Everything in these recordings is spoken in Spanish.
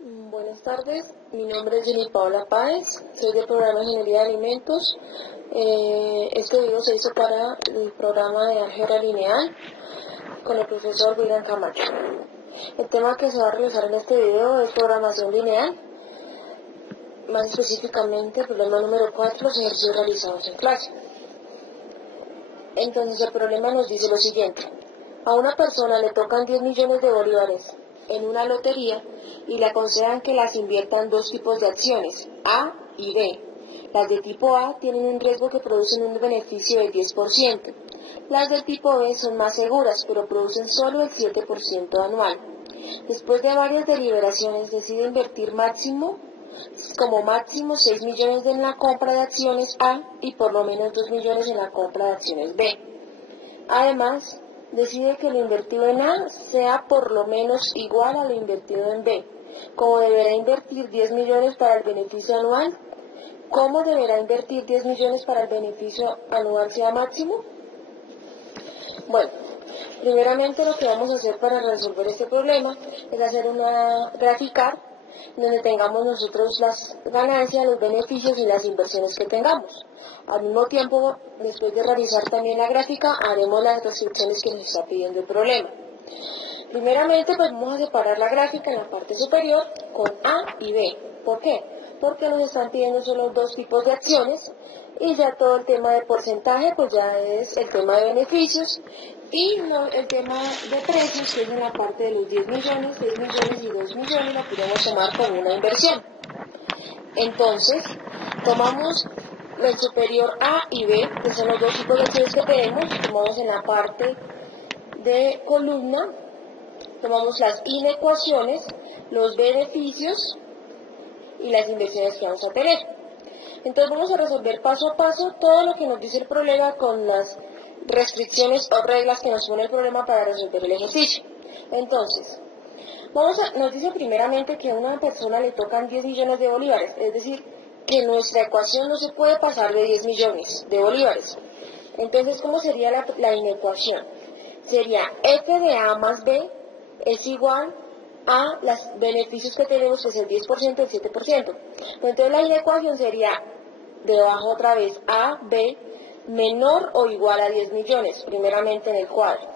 Buenas tardes, mi nombre es Jenny Paola Páez, soy del programa de Ingeniería de Alimentos. Este video se hizo para el programa de álgebra lineal con el profesor William Camacho. El tema que se va a realizar en este video es programación lineal, más específicamente el problema número 4, los ejercicios realizados en clase. Entonces el problema nos dice lo siguiente: a una persona le tocan 10 millones de bolívares en una lotería y le aconsejan que las invierta en dos tipos de acciones, A y B. Las de tipo A tienen un riesgo que producen un beneficio del 10%. Las del tipo B son más seguras, pero producen solo el 7% anual. Después de varias deliberaciones, decide invertir como máximo 6 millones en la compra de acciones A y por lo menos 2 millones en la compra de acciones B. Además, decide que lo invertido en A sea por lo menos igual a lo invertido en B. Como deberá invertir 10 millones para el beneficio anual, ¿cómo deberá invertir 10 millones para el beneficio anual sea máximo? Bueno, primeramente lo que vamos a hacer para resolver este problema es hacer una graficar donde tengamos nosotros las ganancias, los beneficios y las inversiones que tengamos. Al mismo tiempo, después de realizar también la gráfica, haremos las restricciones que nos está pidiendo el problema. Primeramente, pues vamos a separar la gráfica en la parte superior con A y B. ¿Por qué? Porque nos están pidiendo solo dos tipos de acciones y ya todo el tema de porcentaje pues ya es el tema de beneficios y no el tema de precios, que es en la parte de los 10 millones, 6 millones y 2 millones, lo podemos tomar como una inversión. Entonces, tomamos el superior A y B, que son los dos tipos de acciones que tenemos, tomamos en la parte de columna, tomamos las inecuaciones, los beneficios y las inversiones que vamos a tener. Entonces vamos a resolver paso a paso todo lo que nos dice el problema con las restricciones o reglas que nos pone el problema para resolver el ejercicio. Entonces, nos dice primeramente que a una persona le tocan 10 millones de bolívares, es decir, que nuestra ecuación no se puede pasar de 10 millones de bolívares. Entonces, ¿cómo sería la inecuación? Sería f de A más B es igual a los beneficios que tenemos, que es el 10% y el 7%. Entonces la inecuación sería, debajo otra vez, A, B, menor o igual a 10 millones, primeramente en el cuadro.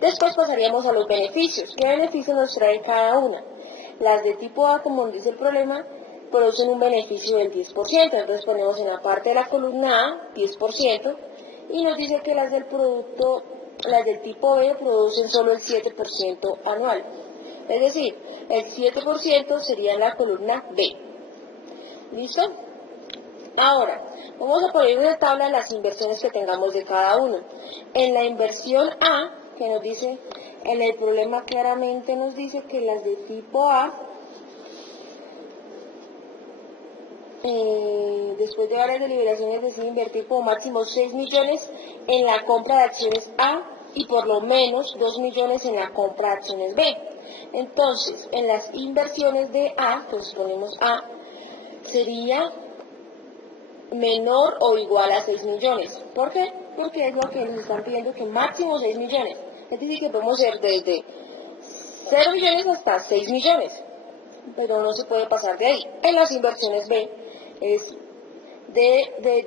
Después pasaríamos a los beneficios. ¿Qué beneficios nos trae cada una? Las de tipo A, como dice el problema, producen un beneficio del 10%. Entonces ponemos en la parte de la columna A, 10%, y nos dice que las del tipo B producen solo el 7% anual. Es decir, el 7% sería en la columna B. ¿Listo? Ahora, vamos a poner una tabla de las inversiones que tengamos de cada uno. En la inversión A, que nos dice, en el problema claramente nos dice que las de tipo A, después de varias deliberaciones, decide invertir como máximo 6 millones en la compra de acciones A y por lo menos 2 millones en la compra de acciones B. Entonces, en las inversiones de A, pues ponemos A, sería menor o igual a 6 millones. ¿Por qué? Porque es lo que nos están pidiendo, que máximo 6 millones. Es decir, que podemos ser desde 0 millones hasta 6 millones, pero no se puede pasar de ahí. En las inversiones B,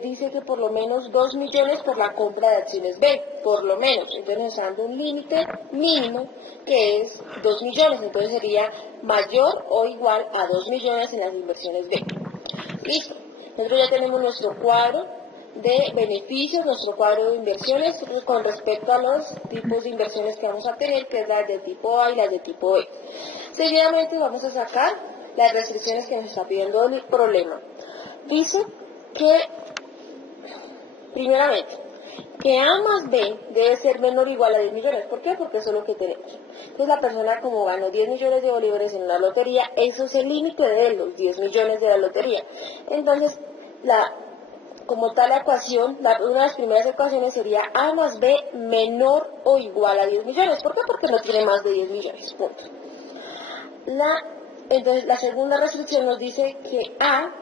dice que por lo menos 2 millones por la compra de acciones B, por lo menos. Entonces nos está dando un límite mínimo que es 2 millones, entonces sería mayor o igual a 2 millones en las inversiones B. Listo. Nosotros ya tenemos nuestro cuadro de beneficios, nuestro cuadro de inversiones con respecto a los tipos de inversiones que vamos a tener, que es las de tipo A y las de tipo B. Seguidamente vamos a sacar las restricciones que nos está pidiendo el problema. Dice que, primeramente, que A más B debe ser menor o igual a 10 millones. ¿Por qué? Porque eso es lo que tenemos. Entonces la persona, como ganó 10 millones de bolívares en una lotería, eso es el límite de los 10 millones de la lotería. Entonces, como tal la ecuación, una de las primeras ecuaciones sería A más B menor o igual a 10 millones. ¿Por qué? Porque no tiene más de 10 millones. Punto. Entonces, la segunda restricción nos dice que A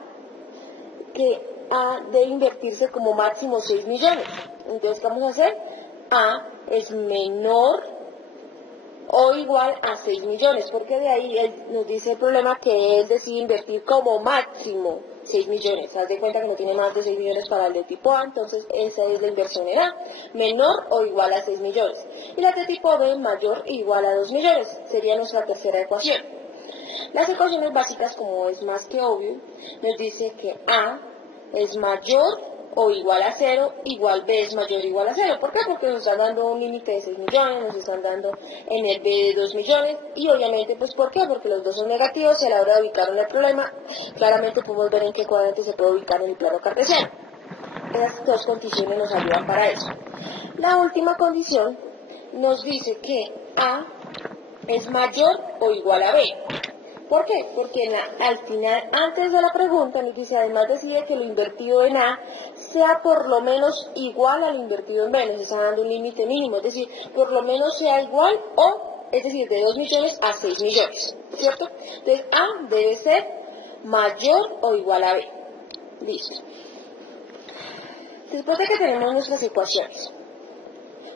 debe invertirse como máximo 6 millones. Entonces, ¿qué vamos a hacer? A es menor o igual a 6 millones, porque de ahí nos dice el problema que él decide invertir como máximo 6 millones. Haz de cuenta que no tiene más de 6 millones para el de tipo A, entonces esa es la inversión en A, menor o igual a 6 millones. Y la de tipo B, mayor o igual a 2 millones, sería nuestra tercera ecuación. Las ecuaciones básicas, como es más que obvio, nos dice que A es mayor o igual a 0, igual B es mayor o igual a 0. ¿Por qué? Porque nos están dando un límite de 6 millones, nos están dando en el B de 2 millones, y obviamente, pues ¿por qué? Porque los dos son negativos y a la hora de ubicar en el problema, claramente podemos ver en qué cuadrante se puede ubicar en el plano cartesiano. Esas dos condiciones nos ayudan para eso. La última condición nos dice que A es mayor o igual a B. ¿Por qué? Porque al final, antes de la pregunta, nos dice, además decide que lo invertido en A sea por lo menos igual a lo invertido en B. Nos está dando un límite mínimo, es decir, por lo menos sea igual o, es decir, de 2 millones a 6 millones, ¿cierto? Entonces, A debe ser mayor o igual a B. Listo. Después de que tenemos nuestras ecuaciones,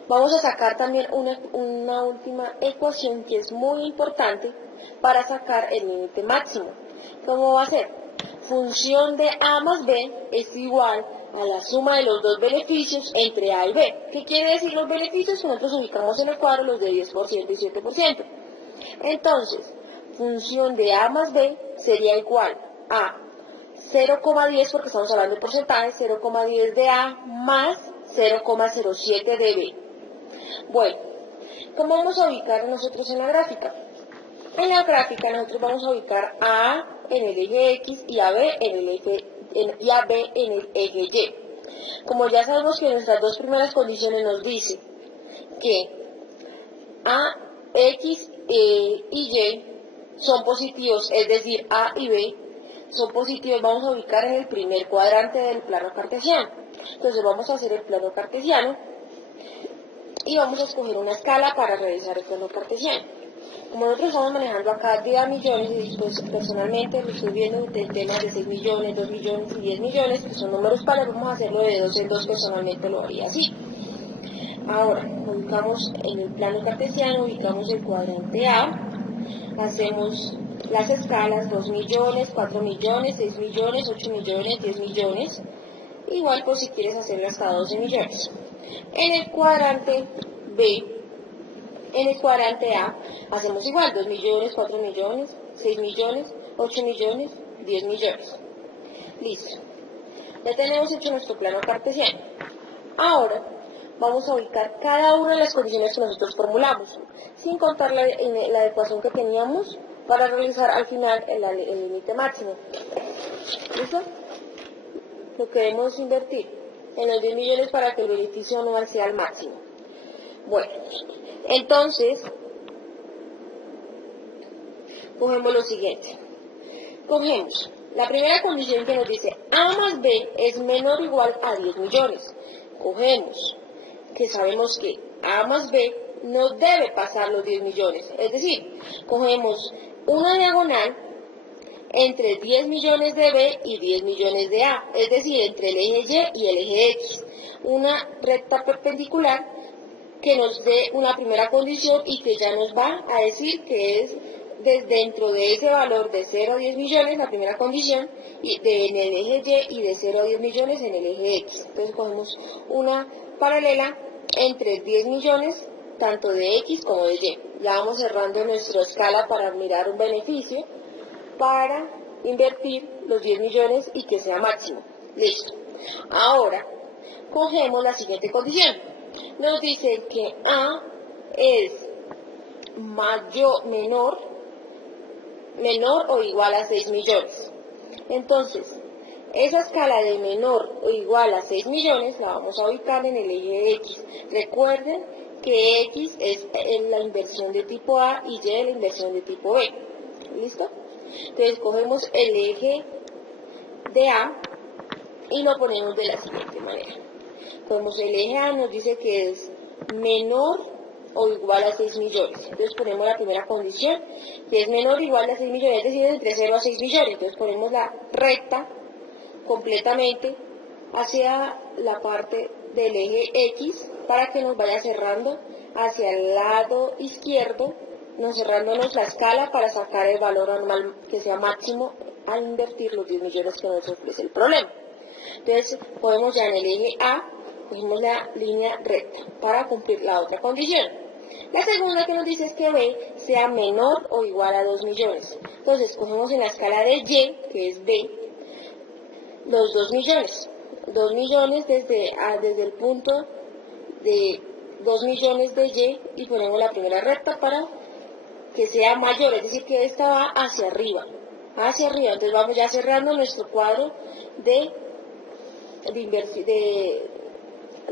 vamos a sacar también una última ecuación que es muy importante para sacar el límite máximo. ¿Cómo va a ser? Función de A más B es igual a la suma de los dos beneficios entre A y B. ¿Qué quiere decir los beneficios? Nosotros ubicamos en el cuadro los de 10% y 7%. Entonces, función de A más B sería igual a 0,10, porque estamos hablando de porcentaje, 0,10 de A más 0,07 de B. Bueno, ¿cómo vamos a ubicar nosotros en la gráfica? En la gráfica nosotros vamos a ubicar a A en el eje X y a B en el eje, y a B en el eje Y. Como ya sabemos que nuestras dos primeras condiciones nos dicen que A, X y Y son positivos, es decir, A y B son positivos, vamos a ubicar en el primer cuadrante del plano cartesiano. Entonces vamos a hacer el plano cartesiano y vamos a escoger una escala para realizar el plano cartesiano. Como nosotros estamos manejando acá de a millones, y pues personalmente lo estoy viendo en temas de 6 millones, 2 millones y 10 millones, que son números pares, vamos a hacerlo de 2 en 2, personalmente lo haría así. Ahora, ubicamos en el plano cartesiano, ubicamos el cuadrante A, hacemos las escalas 2 millones, 4 millones, 6 millones, 8 millones, 10 millones, igual por si quieres hacerlo hasta 12 millones. En el cuadrante B, en el cuadrante A, hacemos igual, 2 millones, 4 millones, 6 millones, 8 millones, 10 millones. Listo. Ya tenemos hecho nuestro plano cartesiano. Ahora, vamos a ubicar cada una de las condiciones que nosotros formulamos, sin contar la ecuación que teníamos para realizar al final el límite máximo. ¿Listo? Lo que debemos invertir en los 10 millones para que el beneficio anual sea el máximo. Bueno, entonces, cogemos lo siguiente. Cogemos la primera condición que nos dice A más B es menor o igual a 10 millones. Cogemos que sabemos que A más B no debe pasar los 10 millones. Es decir, cogemos una diagonal entre 10 millones de B y 10 millones de A. Es decir, entre el eje Y y el eje X. Una recta perpendicular que nos dé una primera condición y que ya nos va a decir que es desde dentro de ese valor de 0 a 10 millones, la primera condición, en el eje Y y de 0 a 10 millones en el eje X. Entonces cogemos una paralela entre 10 millones, tanto de X como de Y. Ya vamos cerrando nuestra escala para mirar un beneficio, para invertir los 10 millones y que sea máximo. Listo. Ahora, cogemos la siguiente condición. Nos dice que A es menor o igual a 6 millones. Entonces, esa escala de menor o igual a 6 millones la vamos a ubicar en el eje X. Recuerden que X es la inversión de tipo A y Y la inversión de tipo B. ¿Listo? Entonces, cogemos el eje de A y lo ponemos de la siguiente manera. Cogemos el eje A, nos dice que es menor o igual a 6 millones. Entonces ponemos la primera condición, que es menor o igual a 6 millones, es decir, entre 0 a 6 millones. Entonces ponemos la recta completamente hacia la parte del eje X para que nos vaya cerrando hacia el lado izquierdo cerrándonos la escala para sacar el valor anual que sea máximo al invertir los 10 millones que nos ofrece el problema. Entonces, podemos ya en el eje A, cogemos la línea recta para cumplir la otra condición. La segunda que nos dice es que B sea menor o igual a 2 millones. Entonces, cogemos en la escala de Y, que es B, los 2 millones. 2 millones desde el punto de 2 millones de Y ponemos la primera recta para que sea mayor, es decir, que esta va hacia arriba. Entonces vamos ya cerrando nuestro cuadro de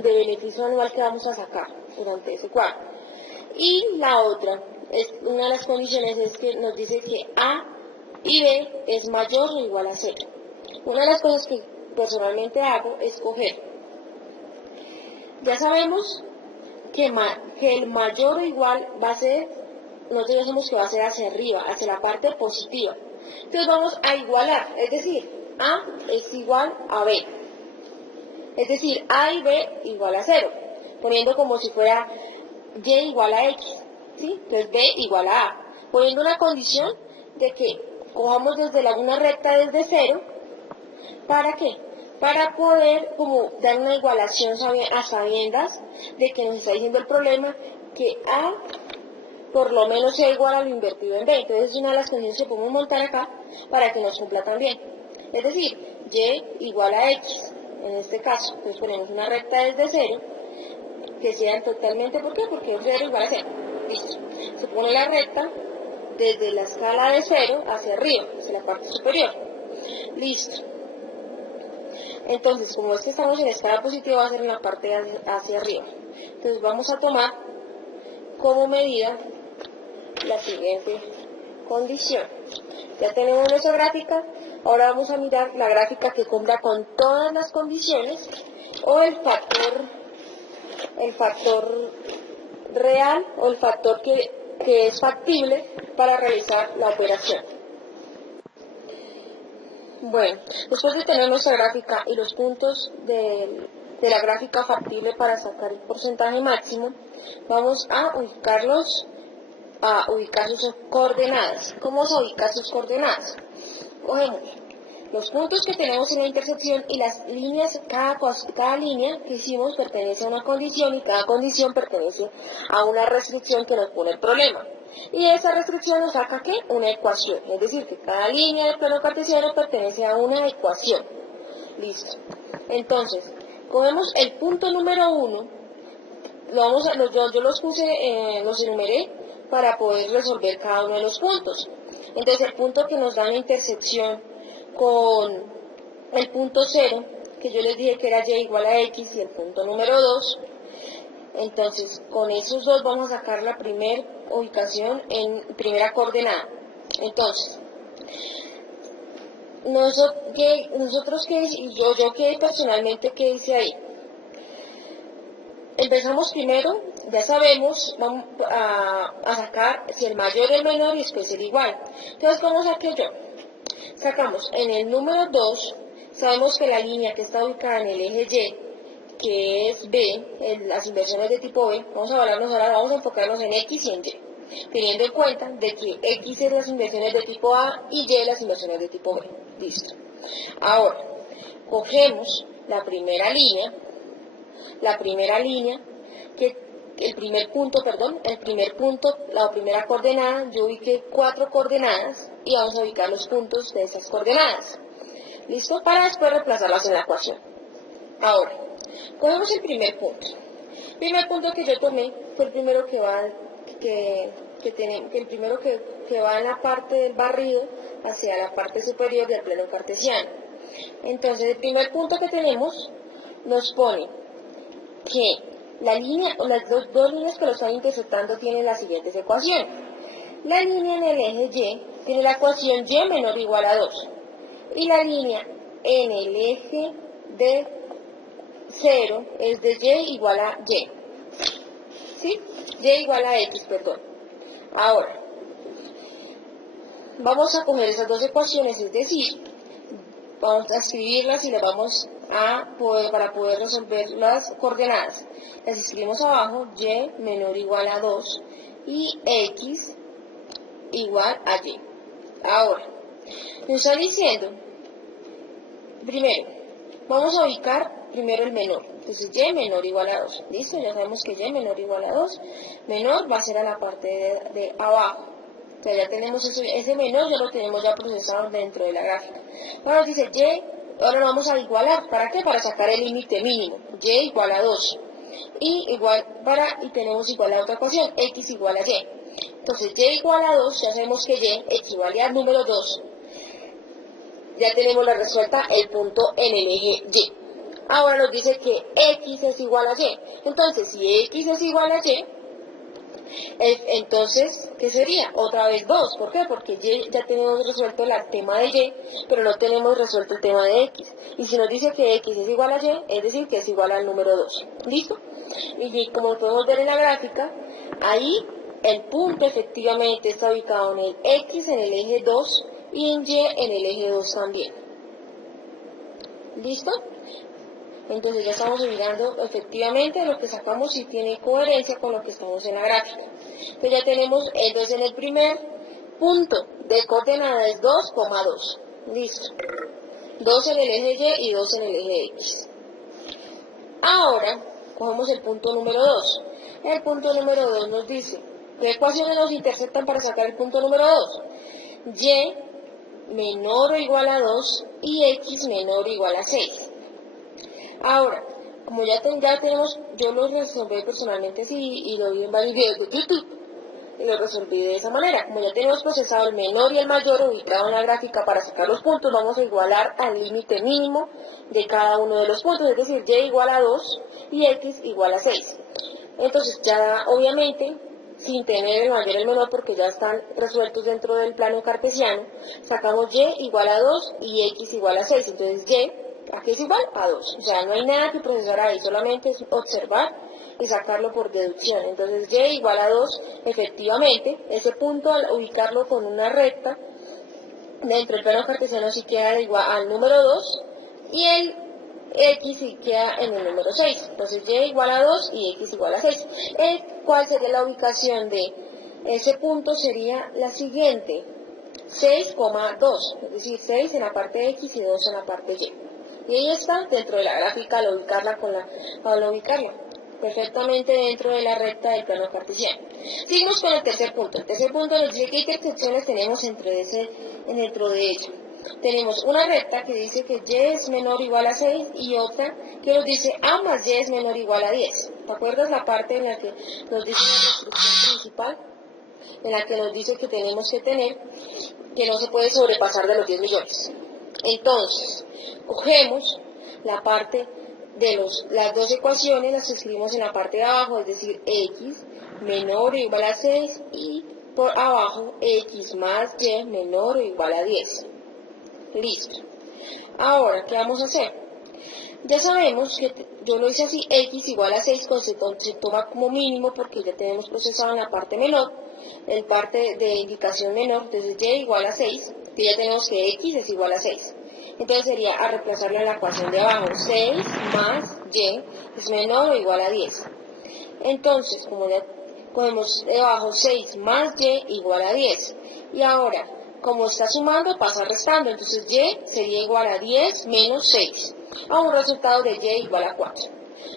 beneficio anual que vamos a sacar durante ese cuadro. Y la otra, una de las condiciones es que nos dice que A y B es mayor o igual a 0. Una de las cosas que personalmente hago es coger. Ya sabemos que el mayor o igual va a ser, nosotros decimos que va a ser hacia arriba, hacia la parte positiva. Entonces vamos a igualar, es decir, A es igual a B. Es decir, A y B igual a 0, poniendo como si fuera Y igual a X, ¿sí? Entonces B igual a A, poniendo una condición de que cojamos desde una recta desde 0, ¿para qué? Para poder como dar una igualación a sabiendas de que nos está diciendo el problema que A por lo menos sea igual a lo invertido en B. Entonces es una de las condiciones que podemos montar acá para que nos cumpla también. Es decir, Y igual a X, en este caso. Entonces ponemos una recta desde 0, que sean totalmente, ¿por qué? Porque 0 igual a 0. Listo. Se pone la recta desde la escala de 0 hacia arriba, hacia la parte superior. Listo. Entonces, como es que estamos en escala positiva, va a ser en la parte hacia arriba. Entonces vamos a tomar como medida la siguiente condición. Ya tenemos nuestra gráfica, ahora vamos a mirar la gráfica que cumpla con todas las condiciones o el factor real o el factor que es factible para realizar la operación. Bueno, después de tener nuestra gráfica y los puntos de la gráfica factible para sacar el porcentaje máximo, vamos a ubicar sus coordenadas. ¿Cómo vamos a ubicar sus coordenadas? Cogemos los puntos que tenemos en la intersección y las líneas, cada línea que hicimos pertenece a una condición y cada condición pertenece a una restricción que nos pone el problema. Y esa restricción nos saca ¿qué? Una ecuación, es decir, que cada línea del plano cartesiano pertenece a una ecuación. Listo. Entonces, cogemos el punto número 1, yo los enumeré para poder resolver cada uno de los puntos. Entonces, el punto que nos da la intersección con el punto 0, que yo les dije que era Y igual a X, y el punto número 2, entonces con esos dos vamos a sacar la primera ubicación en primera coordenada. Entonces, nosotros yo que personalmente, ¿qué hice ahí? Empezamos primero, ya sabemos, vamos a sacar si el mayor, el menor y después el igual. Entonces, ¿cómo saqué yo? Sacamos en el número 2, sabemos que la línea que está ubicada en el eje Y, que es B, las inversiones de tipo B, vamos a enfocarnos en X y en Y, teniendo en cuenta de que X es las inversiones de tipo A y Y las inversiones de tipo B. Listo. Ahora, cogemos la primera línea, la primera coordenada, yo ubiqué 4 coordenadas y vamos a ubicar los puntos de esas coordenadas. ¿Listo? Para después reemplazarlas en la ecuación. Ahora, cogemos el primer punto. El primer punto que yo tomé fue el primero que va en la parte del barrido hacia la parte superior del plano cartesiano. Entonces, el primer punto que tenemos nos pone que las dos líneas que lo están intersectando tienen las siguientes ecuaciones. La línea en el eje Y tiene la ecuación Y menor o igual a 2. Y la línea en el eje de 0 es de Y igual a Y. ¿Sí? Y igual a X, perdón. Ahora, vamos a coger esas dos ecuaciones, es decir, vamos a escribirlas y para poder resolver las coordenadas. Las escribimos abajo, Y menor o igual a 2 y X igual a y. Ahora, nos está diciendo, primero, vamos a ubicar primero el menor. Entonces, y menor igual a 2. ¿Listo? Ya sabemos que y menor igual a 2. Menor va a ser a la parte de abajo. O sea, ya tenemos eso, ese menor ya lo tenemos ya procesado dentro de la gráfica. Ahora nos dice y, ahora lo vamos a igualar. ¿Para qué? Para sacar el límite mínimo. Y igual a 2. Y tenemos igual a otra ecuación, x igual a y. Entonces, y igual a 2, ya sabemos que y equivale al número 2. Ya tenemos la resuelta el punto en el eje y. Ahora nos dice que x es igual a y. Entonces, si x es igual a y, entonces, ¿qué sería? Otra vez 2. ¿Por qué? Porque ya tenemos resuelto el tema de y, pero no tenemos resuelto el tema de x. Y si nos dice que x es igual a y, es decir, que es igual al número 2. ¿Listo? Y como podemos ver en la gráfica, ahí el punto efectivamente está ubicado en el x en el eje 2 y en y en el eje 2 también. ¿Listo? Entonces ya estamos mirando efectivamente lo que sacamos si tiene coherencia con lo que estamos en la gráfica. Entonces ya tenemos entonces en el primer punto de coordenada es 2,2. Listo. 2 en el eje y 2 en el eje x. Ahora cogemos el punto número 2. El punto número 2 nos dice, ¿qué ecuaciones nos interceptan para sacar el punto número 2? Y menor o igual a 2 y x menor o igual a 6. Ahora, como ya tenemos, yo lo resolví personalmente así y lo vi en varios videos de YouTube y lo resolví de esa manera. Como ya tenemos procesado el menor y el mayor ubicado en la gráfica para sacar los puntos, vamos a igualar al límite mínimo de cada uno de los puntos, es decir, y igual a 2 y x igual a 6. Entonces ya obviamente, sin tener el mayor y el menor porque ya están resueltos dentro del plano cartesiano, sacamos y igual a 2 y x igual a 6. Entonces y aquí es igual a 2, o sea, no hay nada que procesar ahí, solamente es observar y sacarlo por deducción. Entonces, y igual a 2, efectivamente, ese punto al ubicarlo con una recta, dentro del plano cartesiano sí queda igual al número 2, y el x sí queda en el número 6. Entonces, y igual a 2 y x igual a 6. ¿Cuál sería la ubicación de ese punto? Sería la siguiente, 6,2, es decir, 6 en la parte de x y 2 en la parte y. Y ahí está, dentro de la gráfica, al ubicarla perfectamente dentro de la recta del plano cartesiano. Seguimos con el tercer punto. El tercer punto nos dice qué intersecciones tenemos dentro de ella. Tenemos una recta que dice que y es menor o igual a 6 y otra que nos dice a más y es menor o igual a 10. ¿Te acuerdas la parte en la que nos dice la restricción principal? En la que nos dice que tenemos que tener, que no se puede sobrepasar de los 10 millones. Entonces, cogemos la parte de las dos ecuaciones, las escribimos en la parte de abajo, es decir, x menor o igual a 6 y por abajo x más y menor o igual a 10. Listo. Ahora, ¿qué vamos a hacer? Ya sabemos que yo lo hice así, x igual a 6 se toma como mínimo porque ya tenemos procesado en la parte menor, en parte de indicación menor, entonces y igual a 6, que ya tenemos que x es igual a 6. Entonces sería a reemplazarlo en la ecuación de abajo, 6 más y es menor o igual a 10. Entonces, como ya cogemos de abajo 6 más y igual a 10. Y ahora, como está sumando, pasa restando, entonces y sería igual a 10 menos 6, a un resultado de y igual a 4.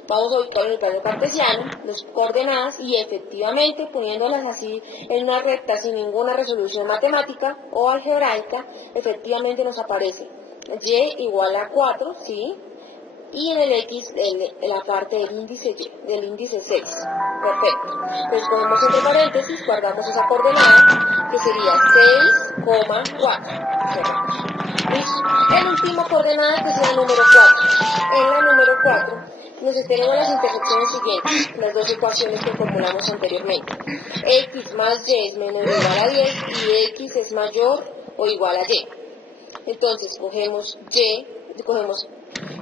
Vamos a ubicar en el plano cartesiano las coordenadas y efectivamente poniéndolas así en una recta sin ninguna resolución matemática o algebraica, efectivamente nos aparece y igual a 4, ¿sí? Y en el x, en la parte del índice y, del índice 6. Perfecto. Entonces cogemos entre paréntesis, guardamos esa coordenada, que sería 6,4. Cerramos. Listo. En última coordenada, que sería el número 4. En la número 4, nos tenemos las intersecciones siguientes, las dos ecuaciones que formulamos anteriormente. X más y es menor o igual a 10 y x es mayor o igual a y. Entonces cogemos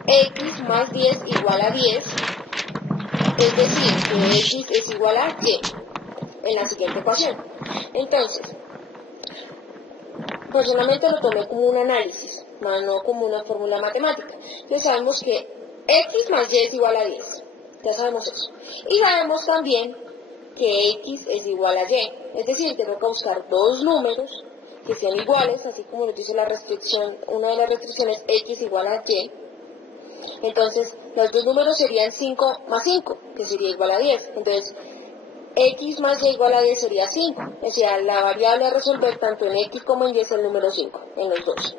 x más 10 igual a 10, es decir, que x es igual a y en la siguiente ecuación. Entonces, personalmente lo tomé como un análisis, no como una fórmula matemática. Entonces sabemos que x más y es igual a 10, ya sabemos eso. Y sabemos también que x es igual a y. Es decir, tengo que buscar dos números que sean iguales, así como nos dice la restricción, una de las restricciones x igual a y. Entonces, los dos números serían 5 más 5, que sería igual a 10. Entonces, x más y igual a 10 sería 5. O sea, la variable a resolver tanto en x como en y es el número 5, en los dos.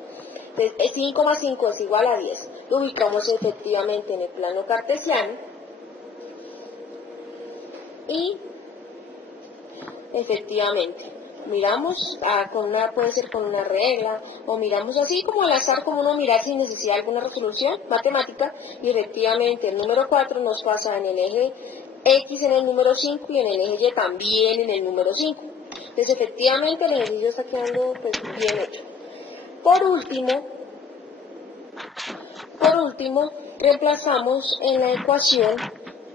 Entonces, 5 más 5 es igual a 10. Lo ubicamos efectivamente en el plano cartesiano. Y, efectivamente, miramos, puede ser con una regla, o miramos así como al azar, como uno mirar sin necesidad de alguna resolución matemática, y efectivamente el número 4 nos pasa en el eje x en el número 5 y en el eje y también en el número 5. Entonces efectivamente el ejercicio está quedando pues, bien hecho. Por último, reemplazamos en la ecuación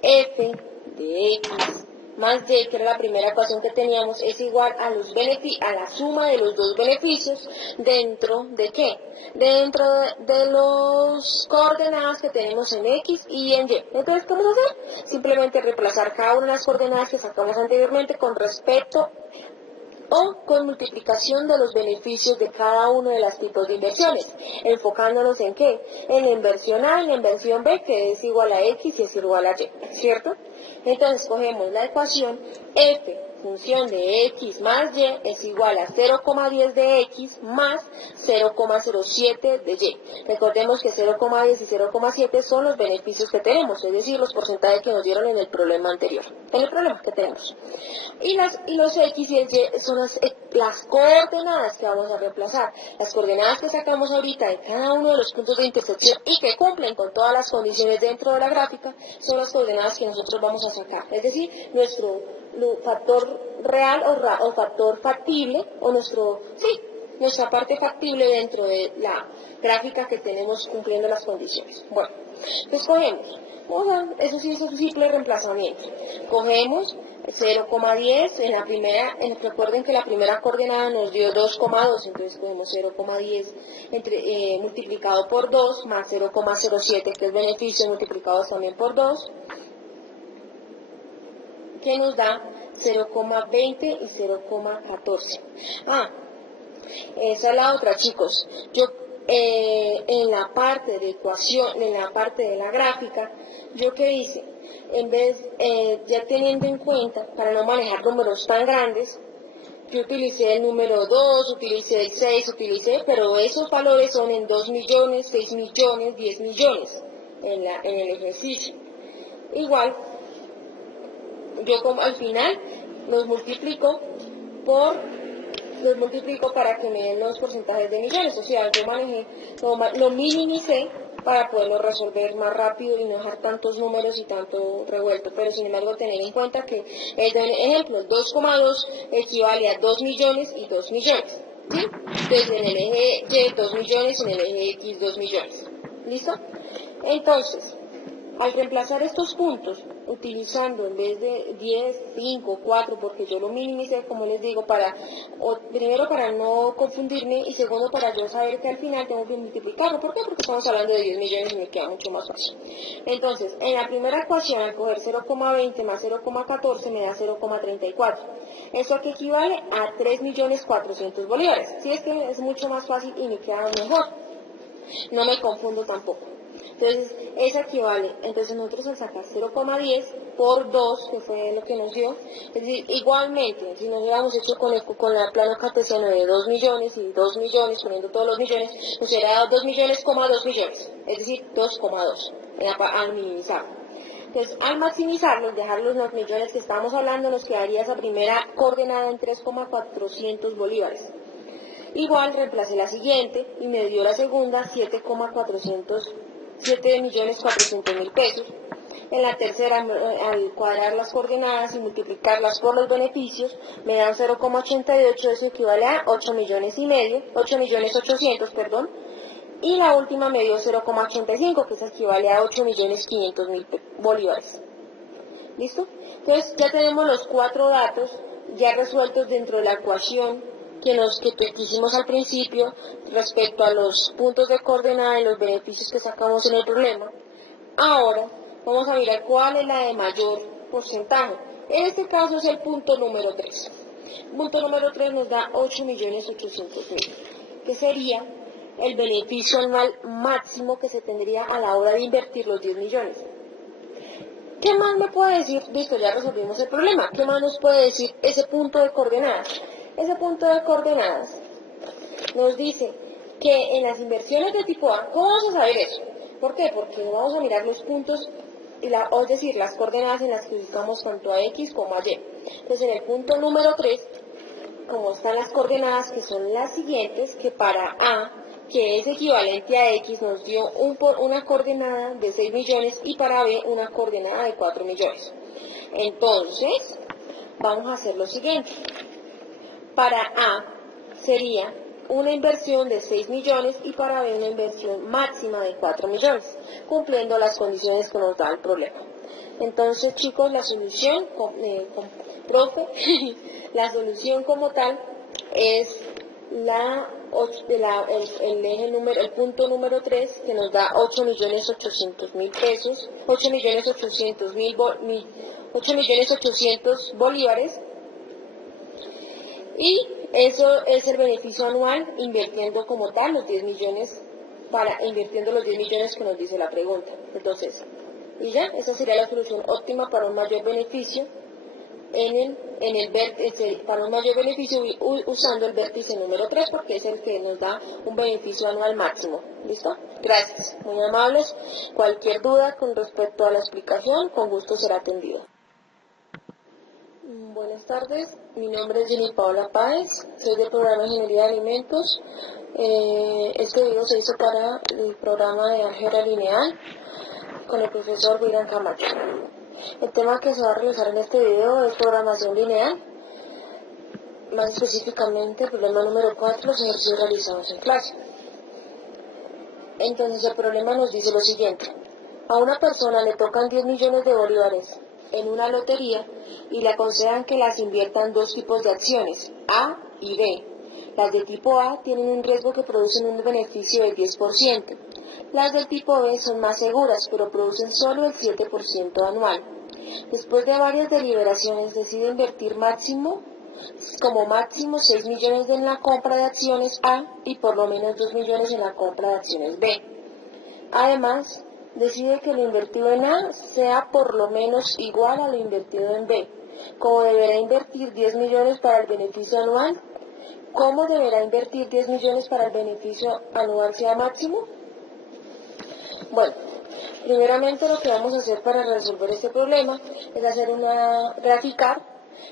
f de x más y, que era la primera ecuación que teníamos, es igual a la suma de los dos beneficios dentro de ¿qué? Dentro de los coordenadas que tenemos en x y en y. Entonces, ¿qué vamos a hacer? Simplemente reemplazar cada una de las coordenadas que sacamos anteriormente con respecto o con multiplicación de los beneficios de cada uno de los tipos de inversiones, enfocándonos en ¿qué? En la inversión A y la inversión B, que es igual a X y es igual a Y, ¿cierto? Entonces cogemos la ecuación f, función de X más Y, es igual a 0,10 de X más 0,07 de Y. Recordemos que 0,10 y 0,7 son los beneficios que tenemos, es decir, los porcentajes que nos dieron en el problema anterior, en el problema que tenemos. Y los X y el Y son las coordenadas que vamos a reemplazar. Las coordenadas que sacamos ahorita de cada uno de los puntos de intersección y que cumplen con todas las condiciones dentro de la gráfica son las coordenadas que nosotros vamos a sacar. Es decir, nuestro factor real o factor factible o nuestra parte factible dentro de la gráfica que tenemos cumpliendo las condiciones. Bueno, entonces cogemos. Eso sí es un simple reemplazamiento. Cogemos 0,10 recuerden que la primera coordenada nos dio 2,2, entonces cogemos 0,10 multiplicado por 2 más 0,07, que es beneficio multiplicado también por 2, que nos da 0,20 y 0,14. Esa es la otra, chicos. En la parte de ecuación, en la parte de la gráfica, ¿yo qué hice? En vez, ya teniendo en cuenta, para no manejar números tan grandes, yo utilicé el número 2, utilicé el 6, pero esos valores son en 2 millones, 6 millones, 10 millones en el ejercicio. Igual, yo al final los multiplico para que me den los porcentajes de millones, o sea, yo lo minimicé para poderlo resolver más rápido y no dejar tantos números y tanto revuelto, pero sin embargo tener en cuenta que, ejemplo, el 2,2 equivale a 2 millones y 2 millones, ¿sí? Entonces en el eje Y 2 millones y en el eje X 2 millones, ¿listo? Entonces, al reemplazar estos puntos, utilizando en vez de 10, 5, 4, porque yo lo minimicé, como les digo, primero para no confundirme y segundo para yo saber que al final tengo que multiplicarlo. ¿Por qué? Porque estamos hablando de 10 millones y me queda mucho más fácil. Entonces, en la primera ecuación, al coger 0,20 más 0,14 me da 0,34. Eso que equivale a 3.400.000 bolívares. Si es que es mucho más fácil y me queda mejor. No me confundo tampoco. Entonces, eso equivale. Entonces, nosotros al sacar 0,10 por 2, que fue lo que nos dio, es decir, igualmente, si nos hubiéramos hecho con el plano cartesiano de 2 millones y 2 millones, poniendo todos los millones, nos hubiera dado 2 millones, 2 millones, es decir, 2,2 al minimizarlo. Entonces, al maximizarlo, dejar los millones que estábamos hablando, nos quedaría esa primera coordenada en 3,400 bolívares. Igual reemplacé la siguiente y me dio la segunda 7.400.000 pesos. En la tercera, al cuadrar las coordenadas y multiplicarlas por los beneficios, me dan 0,88, eso equivale a 8.800.000, perdón. Y la última me dio 0,85, que eso equivale a 8.500.000 bolívares. ¿Listo? Entonces ya tenemos los 4 datos ya resueltos dentro de la ecuación que hicimos al principio respecto a los puntos de coordenada y los beneficios que sacamos en el problema. Ahora vamos a mirar cuál es la de mayor porcentaje. En este caso es el punto número 3. Punto número 3 nos da 8.800.000, que sería el beneficio anual máximo que se tendría a la hora de invertir los 10 millones. ¿Qué más me puede decir? Listo, ya resolvimos el problema. ¿Qué más nos puede decir ese punto de coordenadas? Ese punto de coordenadas nos dice que en las inversiones de tipo A, ¿cómo vamos a saber eso? ¿Por qué? Porque vamos a mirar los puntos, es decir, las coordenadas en las que ubicamos tanto a X como a Y. Entonces, en el punto número 3, como están las coordenadas, que son las siguientes, que para A, que es equivalente a X, nos dio una coordenada de 6 millones y para B una coordenada de 4 millones. Entonces, vamos a hacer lo siguiente. Para A sería una inversión de 6 millones y para B una inversión máxima de 4 millones, cumpliendo las condiciones que nos da el problema. Entonces, chicos, la solución, profe, la solución como tal es el punto número 3, que nos da 8.800.000 pesos, 8.800.000 bolívares, y eso es el beneficio anual invirtiendo como tal los 10 millones, invirtiendo los 10 millones que nos dice la pregunta. Entonces, y ya, esa sería la solución óptima para un mayor beneficio para un mayor beneficio usando el vértice número 3, porque es el que nos da un beneficio anual máximo. ¿Listo? Gracias, muy amables. Cualquier duda con respecto a la explicación, con gusto será atendida. Buenas tardes, mi nombre es Jenny Paola Páez, soy del programa de Ingeniería de Alimentos. Este video se hizo para el programa de álgebra lineal con el profesor William Camacho. El tema que se va a realizar en este video es programación lineal, más específicamente el problema número 4, los ejercicios realizados en clase. Entonces el problema nos dice lo siguiente: a una persona le tocan 10 millones de bolívares en una lotería y le aconsejan que las invierta en dos tipos de acciones, A y B. Las de tipo A tienen un riesgo que producen un beneficio del 10%. Las del tipo B son más seguras, pero producen solo el 7% anual. Después de varias deliberaciones, decide invertir como máximo 6 millones en la compra de acciones A y por lo menos 2 millones en la compra de acciones B. Además, decide que lo invertido en A sea por lo menos igual a lo invertido en B. Como deberá invertir 10 millones para el beneficio anual, ¿cómo deberá invertir 10 millones para el beneficio anual sea máximo? Bueno, primeramente lo que vamos a hacer para resolver este problema es hacer una graficar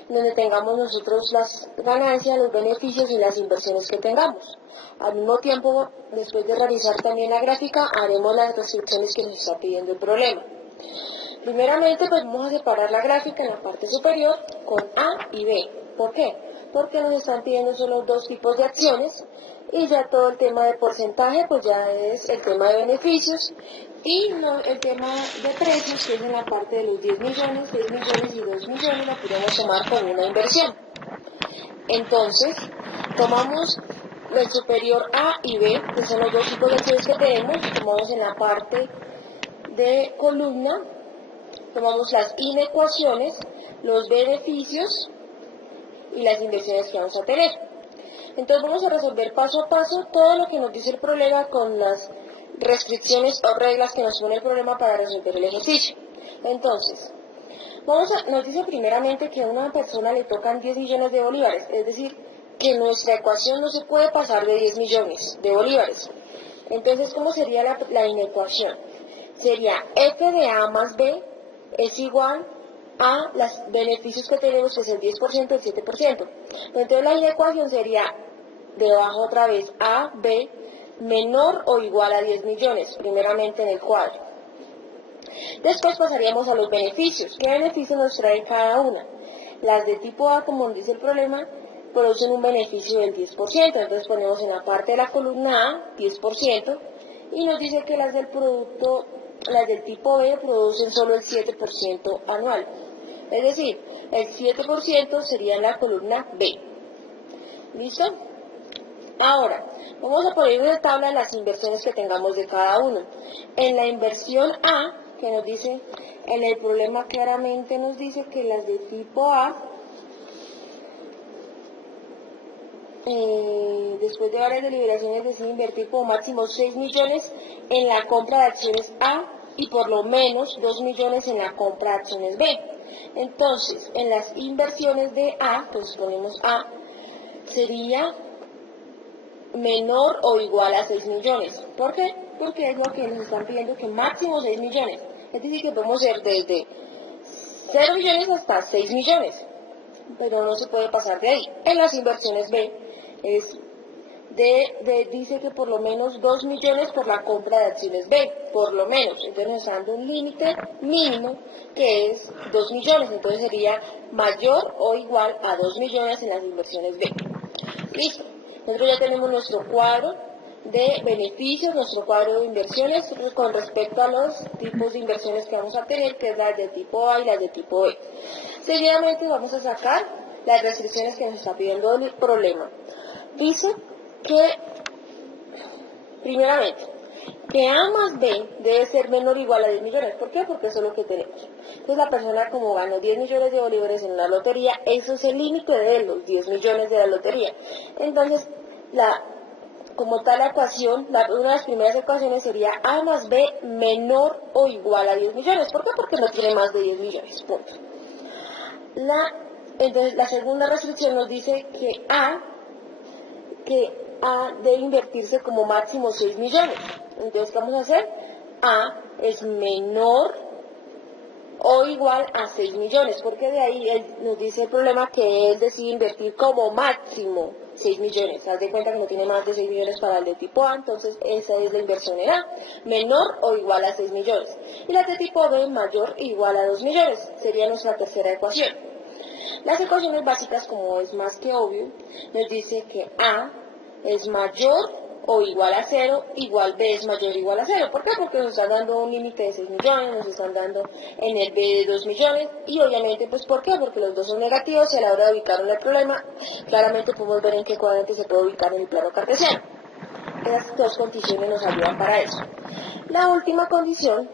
donde tengamos nosotros las ganancias, los beneficios y las inversiones que tengamos. Al mismo tiempo, después de realizar también la gráfica, haremos las restricciones que nos está pidiendo el problema. Primeramente, pues vamos a separar la gráfica en la parte superior con A y B. ¿Por qué? Porque nos están pidiendo solo dos tipos de acciones y ya todo el tema de porcentaje pues ya es el tema de beneficios y no el tema de precios, que es en la parte de los 10 millones, 6 millones y 2 millones, lo podemos tomar como una inversión. Entonces, tomamos el superior A y B, que son los dos tipos de acciones que tenemos, tomamos en la parte de columna, tomamos las inecuaciones, los beneficios y las inversiones que vamos a tener. Entonces vamos a resolver paso a paso todo lo que nos dice el problema con las restricciones o reglas que nos pone el problema para resolver el ejercicio. Entonces, nos dice primeramente que a una persona le tocan 10 millones de bolívares, es decir, que nuestra ecuación no se puede pasar de 10 millones de bolívares. Entonces, ¿cómo sería la inecuación? Sería f de A más B es igual a los beneficios que tenemos, que es el 10% y el 7%. Entonces la inecuación sería, debajo otra vez, A, B, menor o igual a 10 millones, primeramente en el cuadro. Después pasaríamos a los beneficios. ¿Qué beneficios nos trae cada una? Las de tipo A, como dice el problema, producen un beneficio del 10%. Entonces ponemos en la parte de la columna A, 10%, y nos dice que las del tipo B producen solo el 7% anual. Es decir, el 7% sería en la columna B. ¿Listo? Ahora, vamos a poner en la tabla las inversiones que tengamos de cada uno. En la inversión A, que nos dice, en el problema claramente nos dice que las de tipo A después de varias deliberaciones decide invertir como máximo 6 millones en la compra de acciones A y por lo menos 2 millones en la compra de acciones B. Entonces, en las inversiones de A, pues ponemos A, sería menor o igual a 6 millones. ¿Por qué? Porque es lo que nos están pidiendo, que máximo 6 millones. Es decir, que podemos ser desde 0 millones hasta 6 millones, pero no se puede pasar de ahí. En las inversiones B, dice que por lo menos 2 millones por la compra de acciones B, por lo menos. Entonces nos está dando un límite mínimo que es 2 millones, entonces sería mayor o igual a 2 millones en las inversiones B. Listo. Nosotros ya tenemos nuestro cuadro de beneficios, nuestro cuadro de inversiones con respecto a los tipos de inversiones que vamos a tener, que es las de tipo A y las de tipo B. Seguidamente vamos a sacar las restricciones que nos está pidiendo el problema. Dice que, primeramente, que A más B debe ser menor o igual a 10 millones. ¿Por qué? Porque eso es lo que tenemos. Entonces la persona, como ganó 10 millones de bolívares en una lotería, eso es el límite de los 10 millones de la lotería. Entonces, como tal la ecuación, una de las primeras ecuaciones sería A más B menor o igual a 10 millones. ¿Por qué? Porque no tiene más de 10 millones. Punto. Entonces, la segunda restricción nos dice que A debe invertirse como máximo 6 millones. Entonces, ¿qué vamos a hacer? A es menor o igual a 6 millones, porque de ahí nos dice el problema que él decide invertir como máximo 6 millones. Haz de cuenta que no tiene más de 6 millones para el de tipo A, entonces esa es la inversión en A, menor o igual a 6 millones. Y la de tipo B, mayor o igual a 2 millones, sería nuestra tercera ecuación. Las ecuaciones básicas, como es más que obvio, nos dice que A es mayor o igual a 0, igual B es mayor o igual a 0. ¿Por qué? Porque nos están dando un límite de 6 millones, nos están dando en el B de 2 millones, y obviamente, pues, ¿por qué? Porque los dos son negativos, y a la hora de ubicar en el problema, claramente podemos ver en qué cuadrante se puede ubicar en el plano cartesiano. Estas dos condiciones nos ayudan para eso. La última condición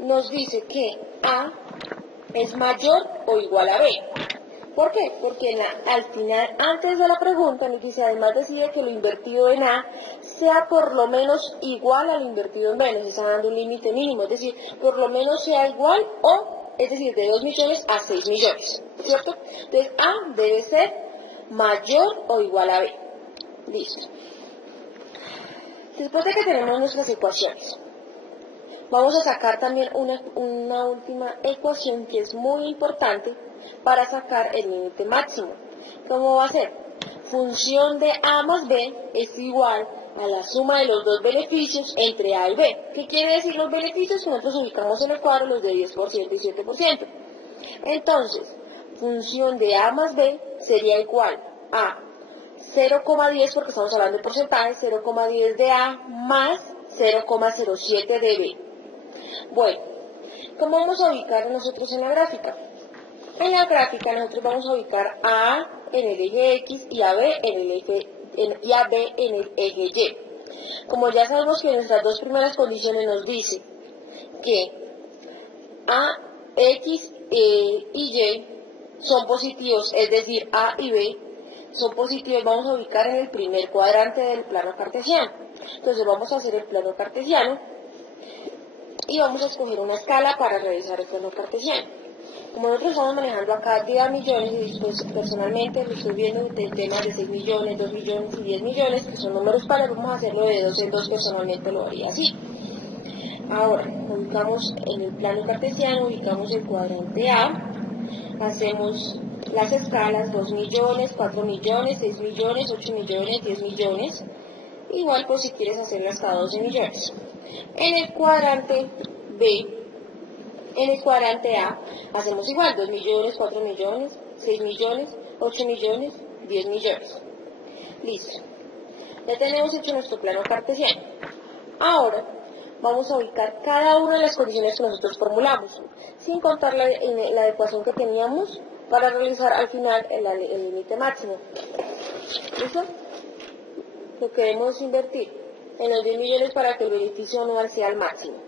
nos dice que A es mayor o igual a B. ¿Por qué? Porque al final, antes de la pregunta, nos dice, además decide que lo invertido en A sea por lo menos igual a lo invertido en B. Nos está dando un límite mínimo, es decir, por lo menos sea igual o, es decir, de 2 millones a 6 millones, ¿cierto? Entonces, A debe ser mayor o igual a B. Listo. Después de que tenemos nuestras ecuaciones, vamos a sacar también una última ecuación que es muy importante para sacar el límite máximo. ¿Cómo va a ser? Función de A más B es igual a la suma de los dos beneficios entre A y B. ¿Qué quiere decir los beneficios? Que nosotros ubicamos en el cuadro los de 10% y 7%. Entonces, función de A más B sería igual a 0,10, porque estamos hablando de porcentaje, 0,10 de A más 0,07 de B. Bueno, ¿cómo vamos a ubicar nosotros en la gráfica? En la gráfica nosotros vamos a ubicar a A en el eje X y a B en el eje Y. Como ya sabemos que nuestras dos primeras condiciones nos dicen que A, X y Y son positivos, es decir, A y B son positivos, vamos a ubicar en el primer cuadrante del plano cartesiano. Entonces vamos a hacer el plano cartesiano y vamos a escoger una escala para realizar el plano cartesiano. Como nosotros estamos manejando acá 10 millones, y pues personalmente lo estoy viendo de temas de 6 millones, 2 millones y 10 millones, que son números pares, vamos a hacerlo de 2 en 2, personalmente lo haría así. Ahora, ubicamos en el plano cartesiano, ubicamos el cuadrante A, hacemos las escalas 2 millones, 4 millones, 6 millones, 8 millones, 10 millones, igual pues si quieres hacerlo hasta 12 millones. En el cuadrante B, en el cuadrante A, hacemos igual, 2 millones, 4 millones, 6 millones, 8 millones, 10 millones. Listo. Ya tenemos hecho nuestro plano cartesiano. Ahora, vamos a ubicar cada una de las condiciones que nosotros formulamos, sin contar la ecuación que teníamos para realizar al final el límite máximo. ¿Listo? Lo queremos invertir en los 10 millones para que el beneficio anual sea el máximo.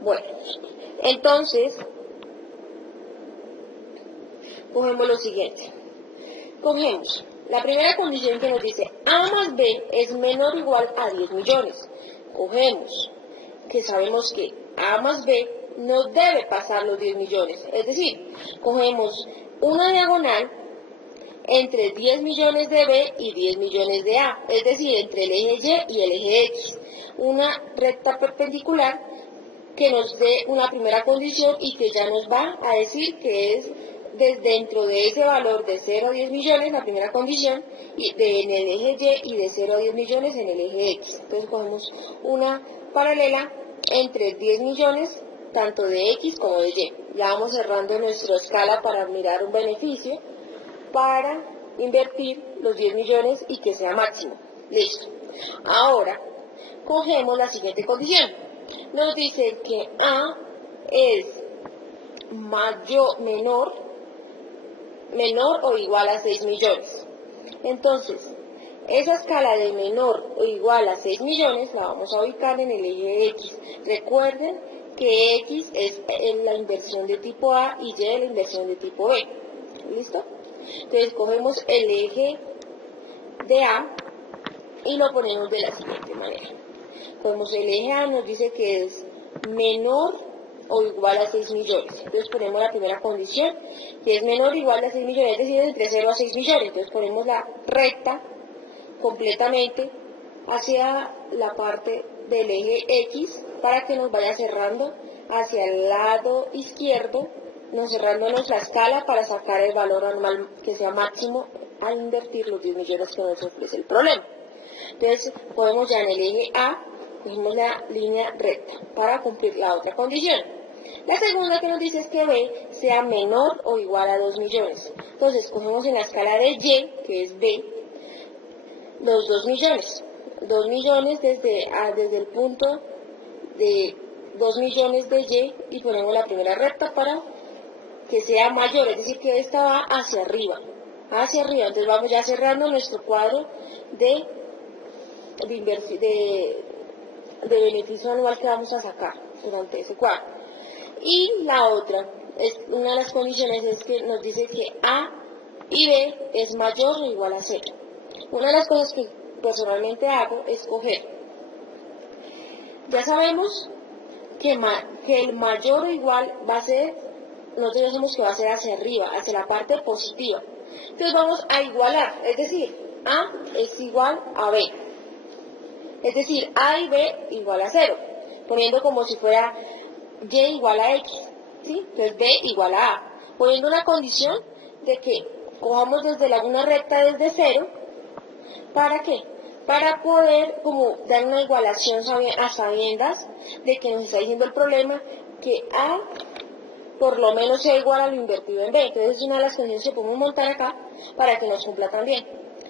Bueno, entonces, cogemos lo siguiente. Cogemos La primera condición que nos dice A más B es menor o igual a 10 millones. Cogemos que sabemos que A más B no debe pasar los 10 millones. Es decir, cogemos una diagonal entre 10 millones de B y 10 millones de A. Es decir, entre el eje Y y el eje X. Una recta perpendicular que nos dé una primera condición y que ya nos va a decir que es desde dentro de ese valor de 0 a 10 millones, la primera condición, en el eje Y y de 0 a 10 millones en el eje X. Entonces cogemos una paralela entre 10 millones, tanto de X como de Y. Ya vamos cerrando nuestra escala para mirar un beneficio, para invertir los 10 millones y que sea máximo. Listo. Ahora, cogemos la siguiente condición. Nos dice que A es menor o igual a 6 millones. Entonces, esa escala de menor o igual a 6 millones la vamos a ubicar en el eje X. Recuerden que X es la inversión de tipo A y Y la inversión de tipo B. ¿Listo? Entonces, cogemos el eje de A y lo ponemos de la siguiente manera. Cogemos el eje A, nos dice que es menor o igual a 6 millones. Entonces ponemos la primera condición, que es menor o igual a 6 millones, es decir, entre 0 a 6 millones. Entonces ponemos la recta completamente hacia la parte del eje X para que nos vaya cerrando hacia el lado izquierdo, cerrándonos la escala para sacar el valor anual que sea máximo al invertir los 10 millones que nos ofrece el problema. Entonces podemos ya en el eje A, cogemos la línea recta para cumplir la otra condición. La segunda que nos dice es que B sea menor o igual a 2 millones. Entonces cogemos en la escala de Y, que es B, los 2 millones. 2 millones desde el punto de 2 millones de Y ponemos la primera recta para que sea mayor, es decir, que esta va hacia arriba. Entonces vamos ya cerrando nuestro cuadro de beneficio anual que vamos a sacar durante ese cuadro. Y la otra, una de las condiciones es que nos dice que A y B es mayor o igual a 0. Una de las cosas que personalmente hago es coger. Ya sabemos que el mayor o igual va a ser, nosotros decimos que va a ser hacia arriba, hacia la parte positiva. Entonces vamos a igualar, es decir, A es igual a B. Es decir, A y B igual a 0, poniendo como si fuera Y igual a X, ¿sí? Entonces B igual a A, poniendo una condición de que cojamos desde una recta desde 0, ¿para qué? Para poder como dar una igualación a sabiendas de que nos está diciendo el problema que A por lo menos sea igual a lo invertido en B. Entonces es una de las condiciones que podemos montar acá para que nos cumpla también.